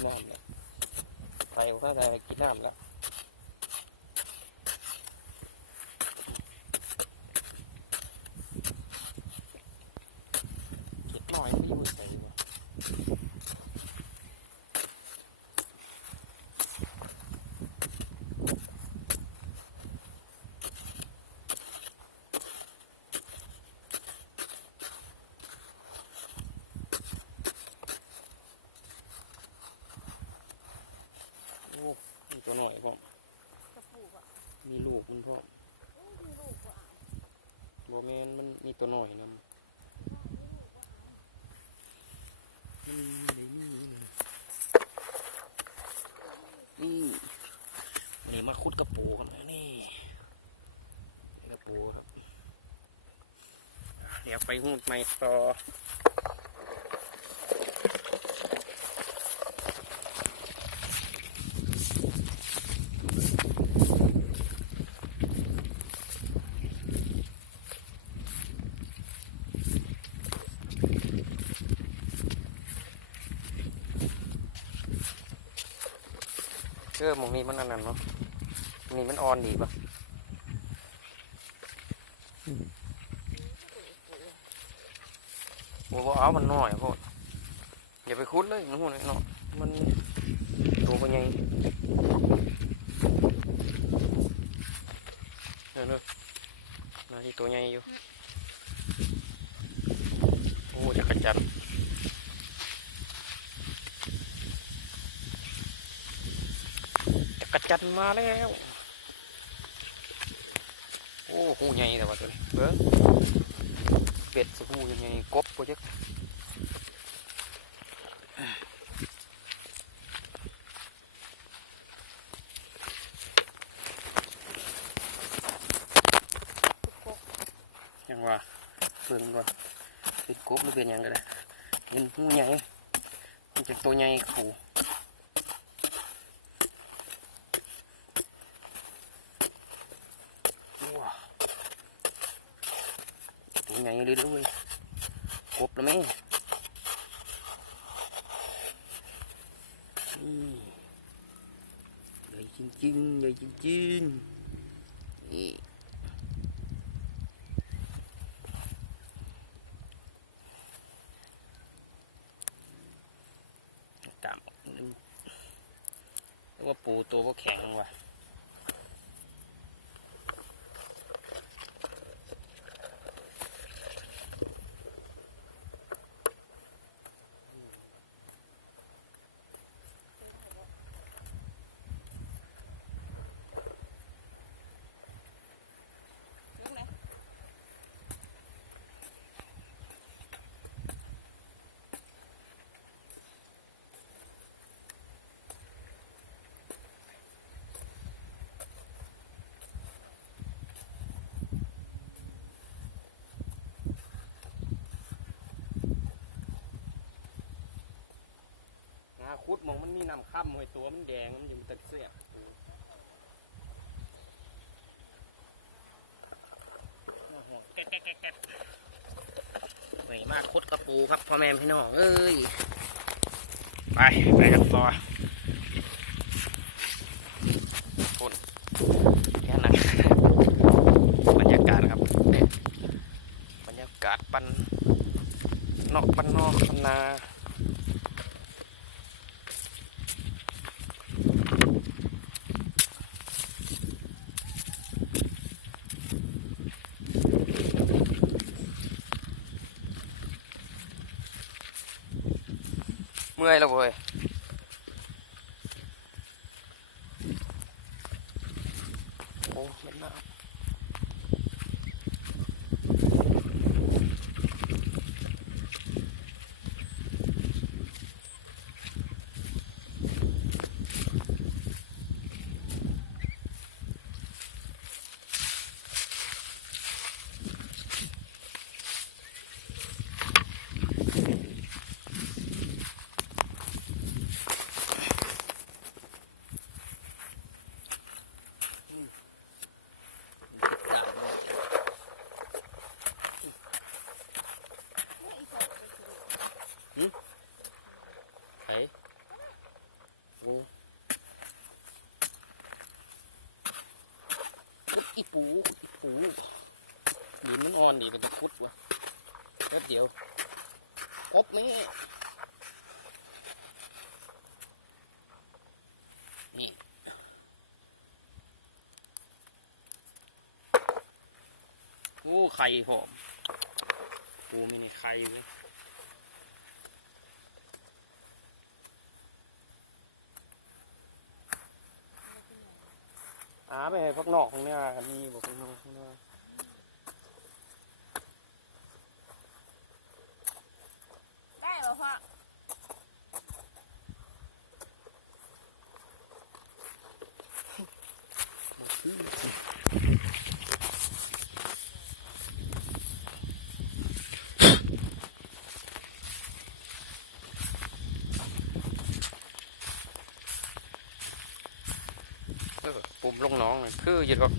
นน้ำแล้วไปข้างในกินน้ำแล้วเก็บหน่อยไม่อยู่ใส่วะมีตัวหน่อยพ่อมีลูกมันพ่อโบแมนมันมีตัวหน่อยนะนี่มาคุดกระปูกันนะนี่กระปูครับเดี๋ยวไปหูดไม้ต่อหมองนี้มันอันนั้นเนาะนี่มันอ่อนดีป่ะโอ้โหเอามันน้อยพ่ออย่าไปคุ้นเลยนู่นเนาะมันตัวเป็นไงเดี๋ยวเลยนาทีตัวใหญ่อยู่โอ้จะกระจัดกระจันมาแล้วโอ้หูใหญ่แต่ว่าตัวนี้เบ้อเป็ดสักหูใหญ่กบโปรเจกต์ยังว่าเพิ่งว่าเป็นกบหรือเป็นยังไงเลยเป็นหูใหญ่มันจะตัวใหญ่ขู่ไงđiด้วยกบแล้วไหมใหญ่จริงๆใหญ่จริงๆนี่กล้ามแล้วว่าปูตัวก็แข็งว่ะคุดมองมันมีน้ำค่ำหอยตัวมันแดงมันอยู่ตะเสียบแก๊กไม่มากคุดกระปูครับพ่อแม่พี่น้องเอ้ยไปกันต่อคนแค่นั้นบรรยากาศครับบรรยากาศปันนอกนาเมื่อยแล้วเว้ยโอ้เม็ดน้ำ โอ้คุดอีปูดินมันอ่อนดีเป็นตะคุดวะแป๊บเดียวครบไหมนี่โอ้ไข่หอมปูไม่มีไข่เลยไปให้พักนอกข้างหน้ากันนี่บอกพักนอกข้างหน้าได้ป่ะพ่อปุ่มลงน้องเลยคืออยู่หรอก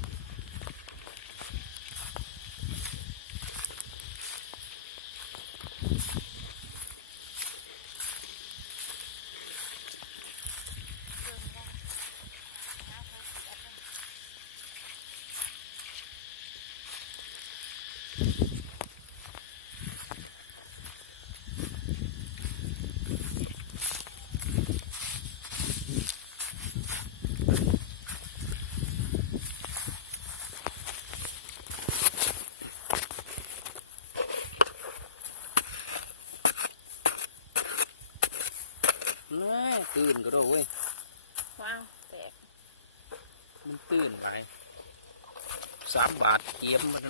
น่าตื่นก็ได้เว้ย ว้าวแตก มันตื่นไป3 บาทเกียมมัน